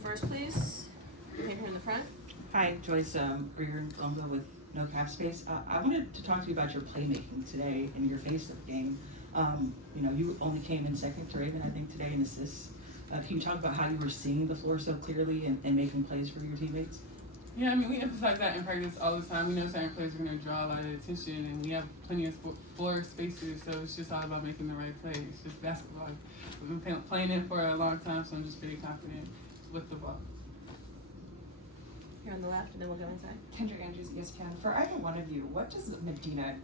first, please. Right here in the front. Hi, Joyce Grieger-Longo with No Cap Space. I wanted to talk to you about your playmaking today in your face-off game. You only came in second to Raven, I think, today in assists. Can you talk about how you were seeing the floor so clearly and making plays for your teammates? Yeah, I mean, we emphasize that in practice all the time. We know certain players are going to draw a lot of attention, and we have plenty of floor spaces, so it's just all about making the right play. It's just basketball. We've been playing it for a long time, so I'm just very confident with the ball. Here on the left, and then we'll go inside. Kendra Andrews, ESPN. For either one of you, what does Medina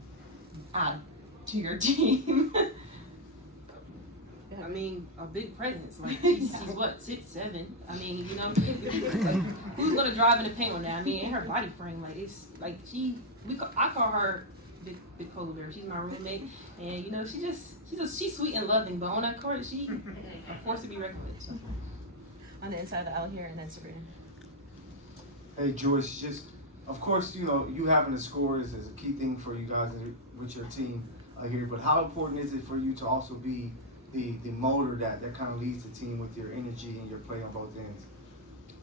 add to your team? I mean, a big presence. Like she's what, 6'7". I mean, who's gonna drive in the paint on that? I mean, in her body frame, like it's like I call her big polar bear. She's my roommate, and she's sweet and loving, but on that court, she a force to be reckoned with. So. On the inside out here, and then Sabrina. Hey Joyce, of course, you having the scores is a key thing for you guys with your team here, but how important is it for you to also be the motor that kind of leads the team with your energy and your play on both ends?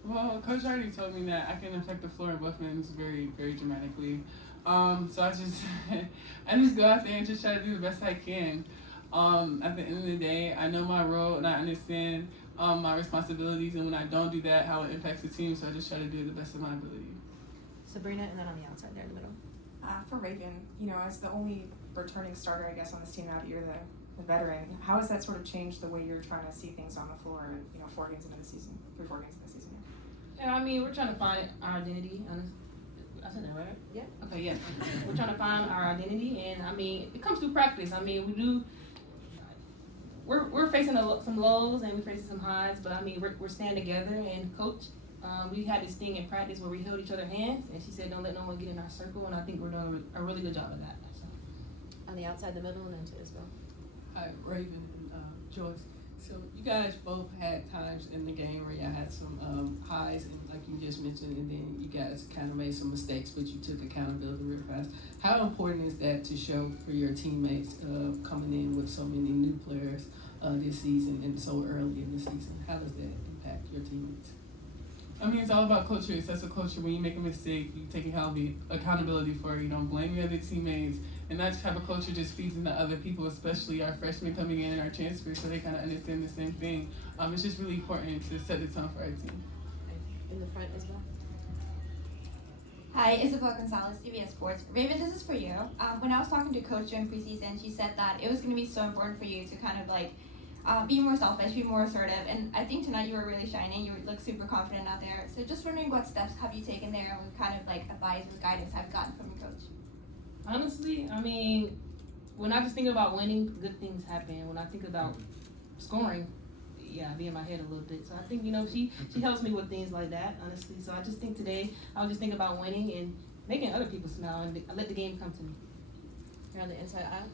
Well, Coach already told me that I can affect the floor in both ends very, very dramatically. So I just go out there and just try to do the best I can. At the end of the day, I know my role and I understand my responsibilities, and when I don't do that, how it impacts the team. So I just try to do the best of my ability. Sabrina, and then on the outside there in the middle. For Raven, as the only returning starter, I guess, on this team now that you're the veteran, how has that sort of changed the way you're trying to see things on the floor? 4 games into the season, 3-4 games into the season. Yeah, I mean, we're trying to find our identity. I said that right? Yeah. Okay, yeah. We're trying to find our identity, and I mean, it comes through practice. I mean, we're facing some lows and we're facing some highs, but I mean, we're staying together. And Coach, we had this thing in practice where we held each other's hands, and she said, "Don't let no one get in our circle." And I think we're doing a really good job of that. So. On the outside, the middle, and then to Isabel. Hi, Raven and Joyce. So you guys both had times in the game where y'all had some highs, and like you just mentioned, and then you guys kind of made some mistakes, but you took accountability real fast. How important is that to show for your teammates coming in with so many new players this season and so early in the season? How does that impact your teammates? I mean, it's all about culture. It's such a culture. When you make a mistake, you take accountability for it. You don't blame your other teammates. And that type of culture just feeds into other people, especially our freshmen coming in and our transfers, so they kind of understand the same thing. It's just really important to set the tone for our team. In the front as well. Hi, Isabel Gonzalez, CBS Sports. Raven, this is for you. When I was talking to Coach during preseason, she said that it was going to be so important for you to kind of be more selfish, be more assertive. And I think tonight you were really shining. You look super confident out there. So just wondering what steps have you taken there, and what kind of advice or guidance have you gotten from your coach? Honestly, I mean, when I just think about winning, good things happen. When I think about scoring, I be in my head a little bit. So I think, she helps me with things like that, honestly. So I just think today, I'll just think about winning and making other people smile, and I let the game come to me. Here on the inside aisle,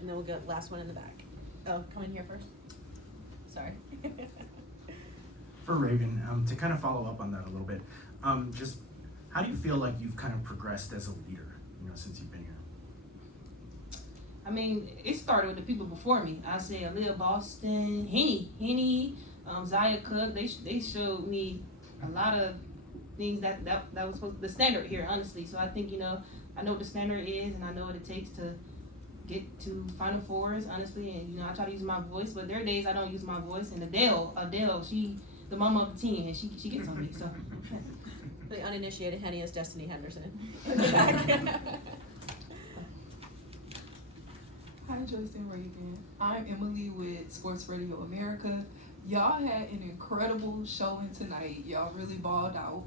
and then we'll get last one in the back. Oh, come in here first. Sorry. For Raven, to kind of follow up on that a little bit, just how do you feel like you've kind of progressed as a leader, since you've been here? I mean, it started with the people before me. I say Aaliyah Boston, Henny, Zaya Cook. They showed me a lot of things that was supposed to, the standard here, honestly. So I think, I know what the standard is, and I know what it takes to get to Final Fours, honestly. And, I try to use my voice, but there are days I don't use my voice. And Adele, she the mama of the team, and she gets on me. So. The uninitiated Henny is Destiny Henderson. Hi, Joyce and Raven. I'm Emily with Sports Radio America. Y'all had an incredible showing tonight. Y'all really balled out.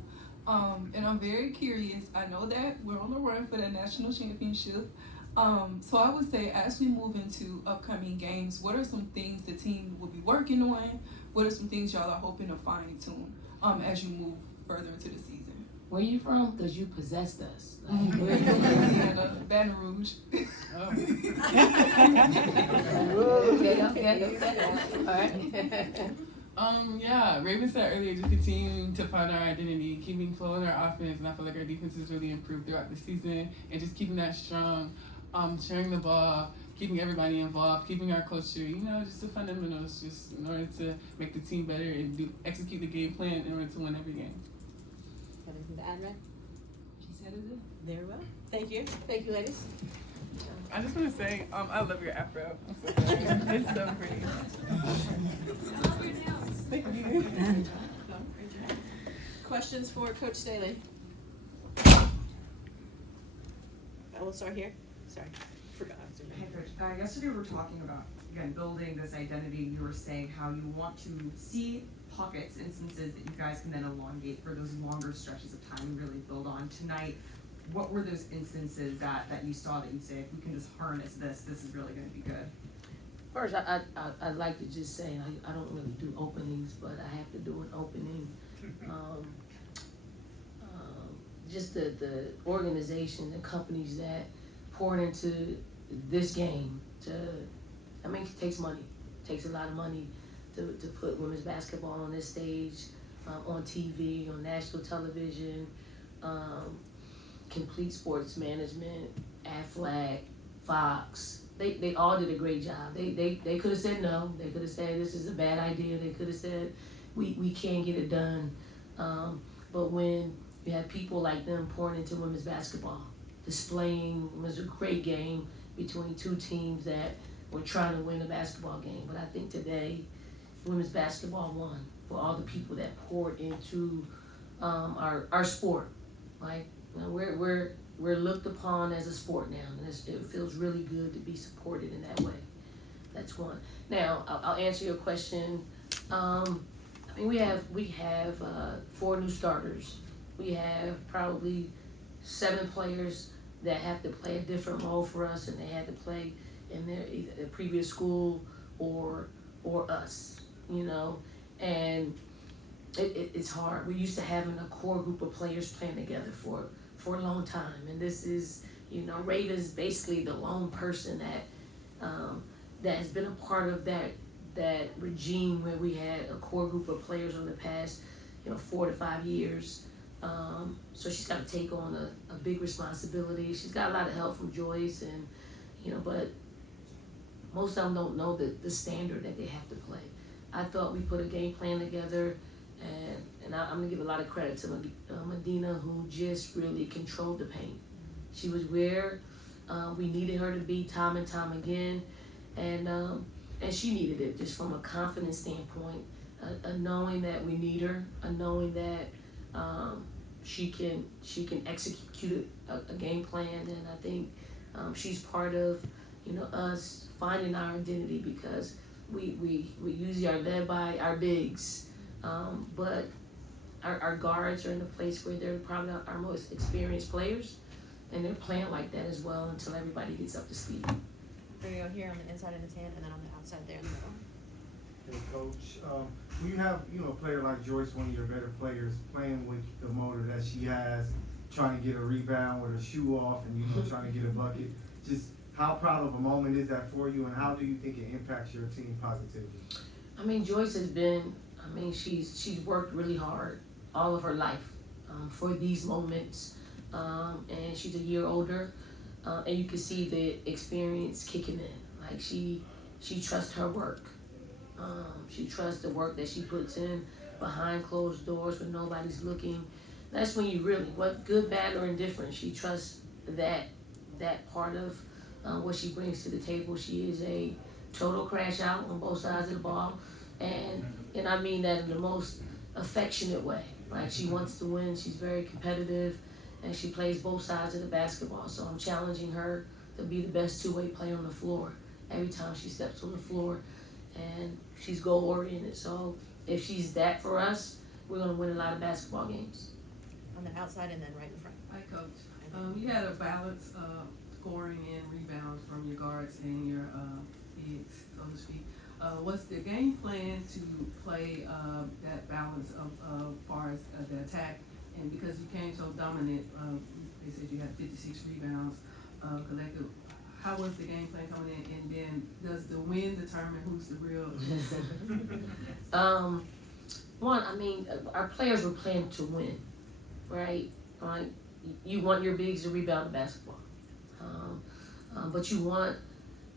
And I'm very curious. I know that we're on the run for the national championship. So I would say, as we move into upcoming games, what are some things the team will be working on? What are some things y'all are hoping to fine tune as you move further into the season? Where you from? Because you possessed us. Louisiana, Baton Rouge. Oh. Okay. All right. Raven said earlier, just continuing to find our identity, keeping flow in our offense, and I feel like our defense has really improved throughout the season, and just keeping that strong, sharing the ball, keeping everybody involved, keeping our culture, just the fundamentals, just in order to make the team better and execute the game plan in order to win every game. Anything to add, Red? She said it. Very well. Thank you. Thank you, ladies. I just want to say, I love your afro. I'm so sorry. It's so pretty. Thank you. Questions for Coach Staley? I will start here. Sorry, forgot. Hey, Coach. Yesterday we were talking about, again, building this identity. You were saying how you want to see pockets, instances that you guys can then elongate for those longer stretches of time and really build on. Tonight, what were those instances that you saw that you say, if we can just harness this is really going to be good? First, I'd like to just say I don't really do openings, but I have to do an opening. Just the organization, the companies that poured into this game. It takes money. It takes a lot of money to put women's basketball on this stage, on TV, on national television. Complete Sports Management, Aflac, Fox. They all did a great job. They could have said no. They could have said this is a bad idea. They could have said we can't get it done. But when you have people like them pouring into women's basketball, displaying, it was a great game between two teams that were trying to win a basketball game. But I think today, women's basketball won for all the people that poured into our sport. Like, we're looked upon as a sport now, and it feels really good to be supported in that way. That's one. Now, I'll answer your question. We have 4 new starters. We have probably 7 players that have to play a different role for us, and they had to play in their previous school or us, and it's hard. We're used to having a core group of players playing together for a long time, and this is, Raven's basically the lone person that has been a part of that regime where we had a core group of players over the past 4 to 5 years. So she's got to take on a big responsibility. She's got a lot of help from Joyce, and but most of them don't know the standard that they have to play. I thought we put a game plan together, and I'm gonna give a lot of credit to Medina, who just really controlled the paint. She was where we needed her to be time and time again, and she needed it just from a confidence standpoint, a knowing that we need her, a knowing that she can execute a game plan, and I think she's part of us finding our identity, because we usually are led by our bigs, but our guards are in a place where they're probably our most experienced players, and they're playing like that as well until everybody gets up to speed. There you go, here on the inside of the tent, and then on the outside there in the middle. Hey, Coach, when you have a player like Joyce, one of your better players, playing with the motor that she has, trying to get a rebound with her shoe off, and trying to get a bucket, just how proud of a moment is that for you, and how do you think it impacts your team positively? Joyce has been, she's worked really hard all of her life for these moments, and she's a year older, and you can see the experience kicking in. Like, she trusts her work. She trusts the work that she puts in behind closed doors when nobody's looking. That's when you really, what good, bad, or indifferent, she trusts that part of what she brings to the table. She is a total crash out on both sides of the ball, and I mean that in the most affectionate way. Like, she wants to win, she's very competitive, and she plays both sides of the basketball. So I'm challenging her to be the best two-way player on the floor every time she steps on the floor, and she's goal-oriented. So if she's that for us, we're going to win a lot of basketball games. On the outside and then right in front. Hi, Coach. You had a balance of scoring and rebounds from your guards and your bigs, so to speak. What's the game plan to play that balance of far as the attack? And because you came so dominant, they said you had 56 rebounds collected. How was the game plan coming in? And then does the win determine who's the real? Our players were playing to win, right? You want your bigs to rebound the basketball, but you want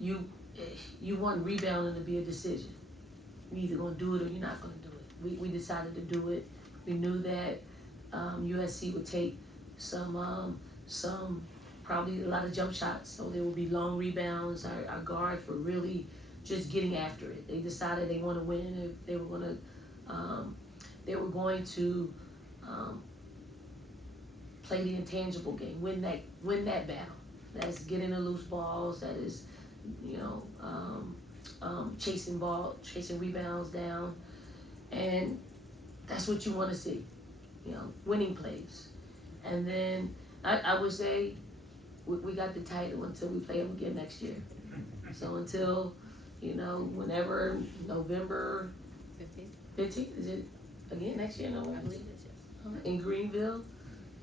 you want rebounding to be a decision. You're either gonna do it or you're not gonna do it. We decided to do it. We knew that USC would take some probably a lot of jump shots, so there would be long rebounds. Our guards were really just getting after it. They decided they want to win. They were going to play the intangible game, win that battle. That's getting the loose balls. That is, chasing rebounds down, and that's what you want to see. Winning plays. And then I would say we got the title until we play them again next year. So until, whenever November 15th, is it again next year? No, I believe it's yes. in Greenville,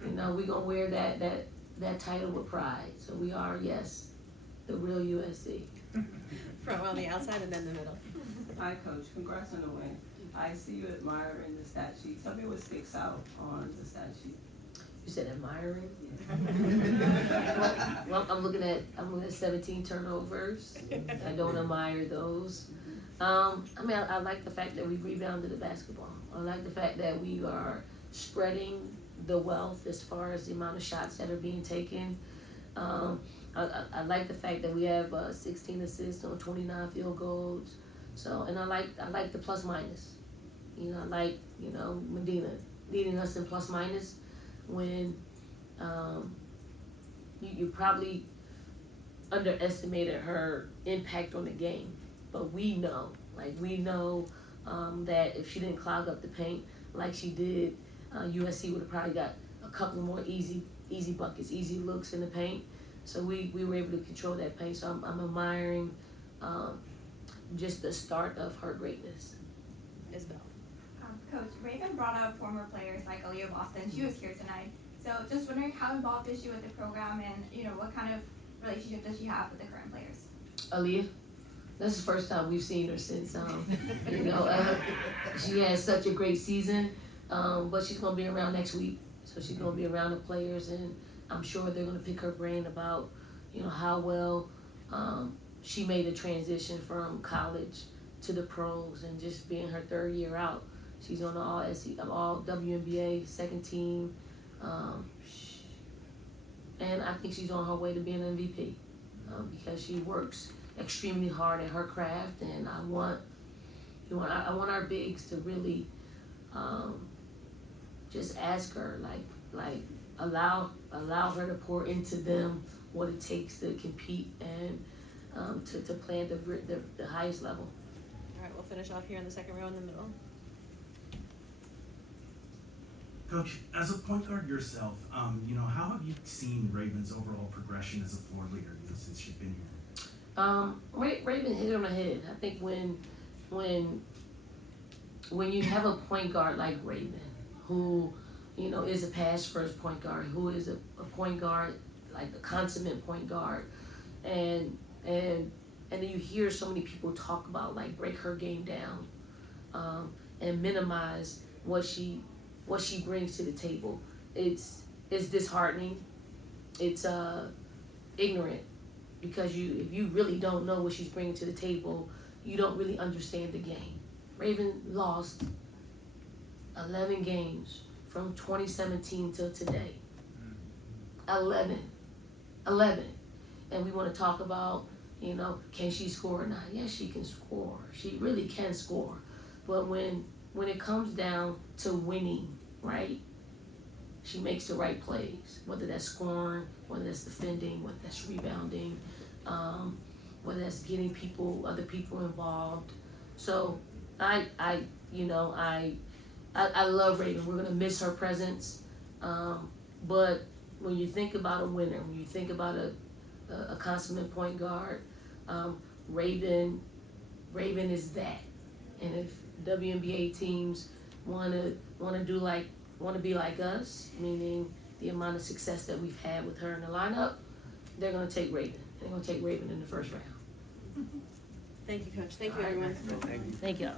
we're gonna wear that title with pride. So we are, yes, the real USC. Front on the outside and then the middle. Hi, Coach. Congrats on the win. I see you admiring the stat sheet. Tell me what sticks out on the stat sheet. You said admiring? Well, I'm looking at 17 turnovers. I don't admire those. I like the fact that we rebounded the basketball. I like the fact that we are spreading the wealth as far as the amount of shots that are being taken. I like the fact that we have 16 assists on 29 field goals. So, and I like the plus minus. I like, Medina leading us in plus minus when you probably underestimated her impact on the game. But we know that if she didn't clog up the paint like she did, USC would have probably got a couple more easy buckets, easy looks in the paint. So we were able to control that paint. So I'm admiring just the start of her greatness. Isabel. Coach, Raven brought up former players like Aaliyah Boston. She was here tonight. So just wondering how involved is she with the program and, what kind of relationship does she have with the current players? Aaliyah, that's the first time we've seen her since, she had such a great season, but she's going to be around next week. So she's going to be around the players, and I'm sure they're going to pick her brain about, how well she made the transition from college to the pros and just being her third year out. She's on the all WNBA second team, and I think she's on her way to being an MVP because she works extremely hard at her craft. And I want our bigs to really just ask her, like allow her to pour into them what it takes to compete and to play at the highest level. All right, we'll finish off here in the second row in the middle. Coach, as a point guard yourself, how have you seen Raven's overall progression as a floor leader since she's been here? Raven hit it on the head. I think when you have a point guard like Raven, who is a pass first point guard, who is a point guard, like a consummate point guard, and then you hear so many people talk about break her game down, and minimize what she brings to the table. It's disheartening. It's ignorant, because if you really don't know what she's bringing to the table, you don't really understand the game. Raven lost 11 games from 2017 till today. 11. And we want to talk about, can she score or not? Yes, she can score. She really can score. But when it comes down to winning, right, she makes the right plays, whether that's scoring, whether that's defending, whether that's rebounding, whether that's getting other people involved. So I love Raven. We're gonna miss her presence, but when you think about a winner, when you think about a consummate point guard, Raven is that. And if WNBA teams want to be like us, meaning the amount of success that we've had with her in the lineup, they're gonna take Raven. They're gonna take Raven in the first round. Thank you, Coach. Thank you, everyone. Thank you.